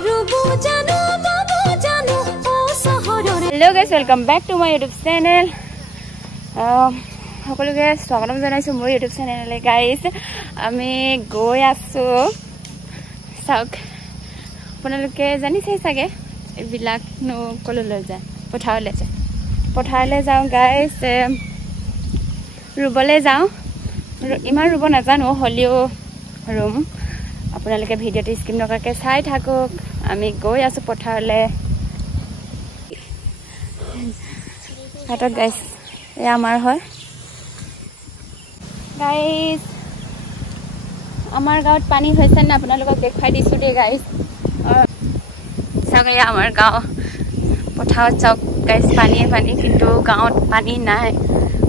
Hello guys, welcome back to my YouTube channel. সকলোকে স্বাগতম জনাইছো মোৰ YouTube channel guys. আমি গৈ আছো চাওক আপোনালোকে জানিছে চাগে এইবিলাক নো কলৈ যায় পথাৰলৈ যাওঁ guys. ৰুবলে যাওঁ ইমান ৰুব নাজানো হলিও ৰুম আপোনালোকে ভিডিঅ'টো স্কিপ নকৰাকৈ চাই থাকক. আমি গৈ আছো পথাৰলৈ হাতত গাইস এ আমাৰ হয় গাইস. আমাৰ গাঁৱত পানী হৈছে না আপোনালোকক দেখাই দিছো দে গাইস. চাগে আমাৰ গাঁও পথাৰত চাওক গাইস পানী কিন্তু গাঁৱত পানী নাই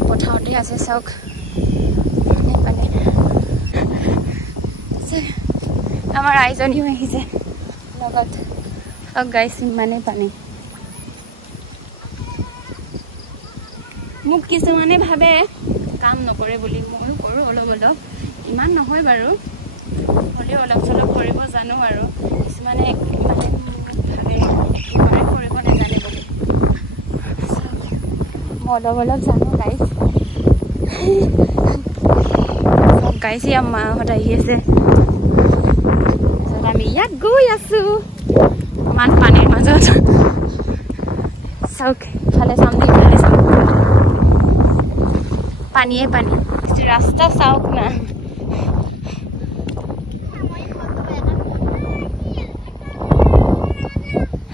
পথাৰতে আছে চাওক পানী. আমাৰ আইজনীও আহিছে লগত চাওক গাইস ইমানে পানী. মোক কিছুমানে ভাবে কাম নকৰে বুলি ময়ো কৰোঁ অলপ ইমান নহয় বাৰু হ'লেও অলপ চলপ কৰিব জানো আৰু কিছুমানে মানে ভাবে কৰিব নাজানে বুলি মই অলপ জানো গাইছ. চব গাইছে মাহঁত আহি আছে আমি ইয়াত গৈ আছো ইমান পানীৰ মাজত চাওক ইফালে চাম ইফালে চাম পানীয়ে পানী ৰাস্তা চাওক না.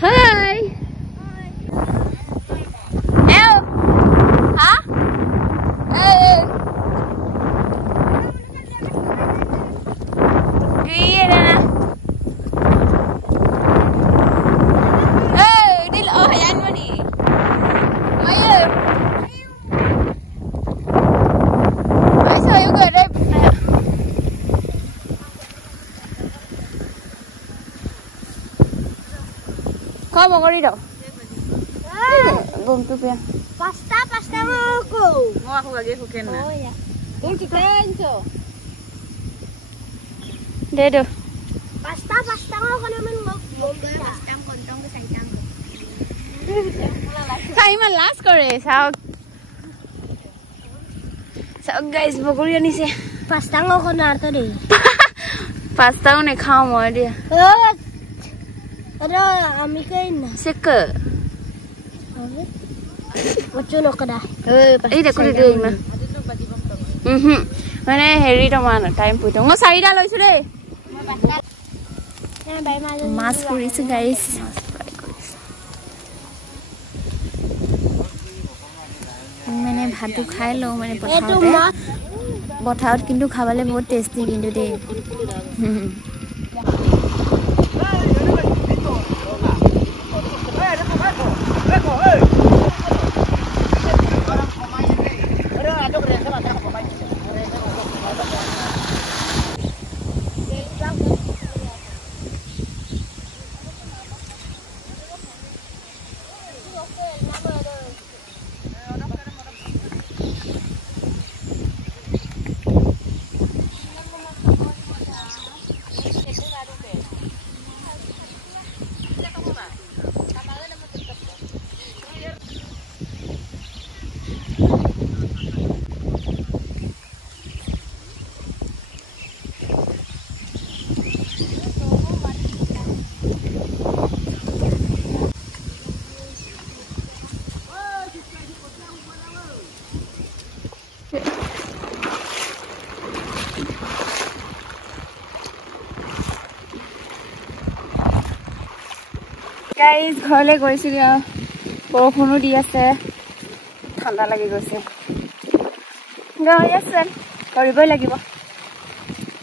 হাই Kau mau ngori dong? Belum tuh ya. Pasta mau aku. Mau aku lagi hukin. Oh ya. Ini kita Dedo. Pasta mau kalau mau pasta kontong ke sayang. Kai mah last kore sao. Sao guys bogori ni sih. Pasta mau kau narto deh. Pasta udah kau mau dia. Ada amikin. Seke. Macam nak dah. Ini dah kulit dia mah. Mana Harry tu mana time putus. Nggak sari dah loh sudah. Mas kuris guys. मैंने भातु खाई लो मैंने पठार किंतु खावाले बहुत tasty किंतु दे guys ঘৰলে গৈছিলো বৰষুণো দি আছে ঠাণ্ডা লাগি গৈছে গৈ আছে কৰিবই লাগিব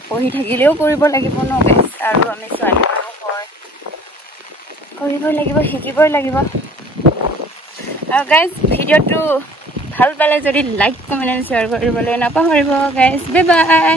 পঢ়ি থাকিলেও কৰিব লাগিব ন গাইস আৰু আমি ছোৱালী মানুহ হয় কৰিবই লাগিব শিকিবই লাগিব আৰু গাইস ভিডিঅ'টো ভাল পালে যদি লাইক কমেন্ট আৰু শ্বেয়াৰ কৰিবলৈ নাপাহৰিব গাইস বাই বাই.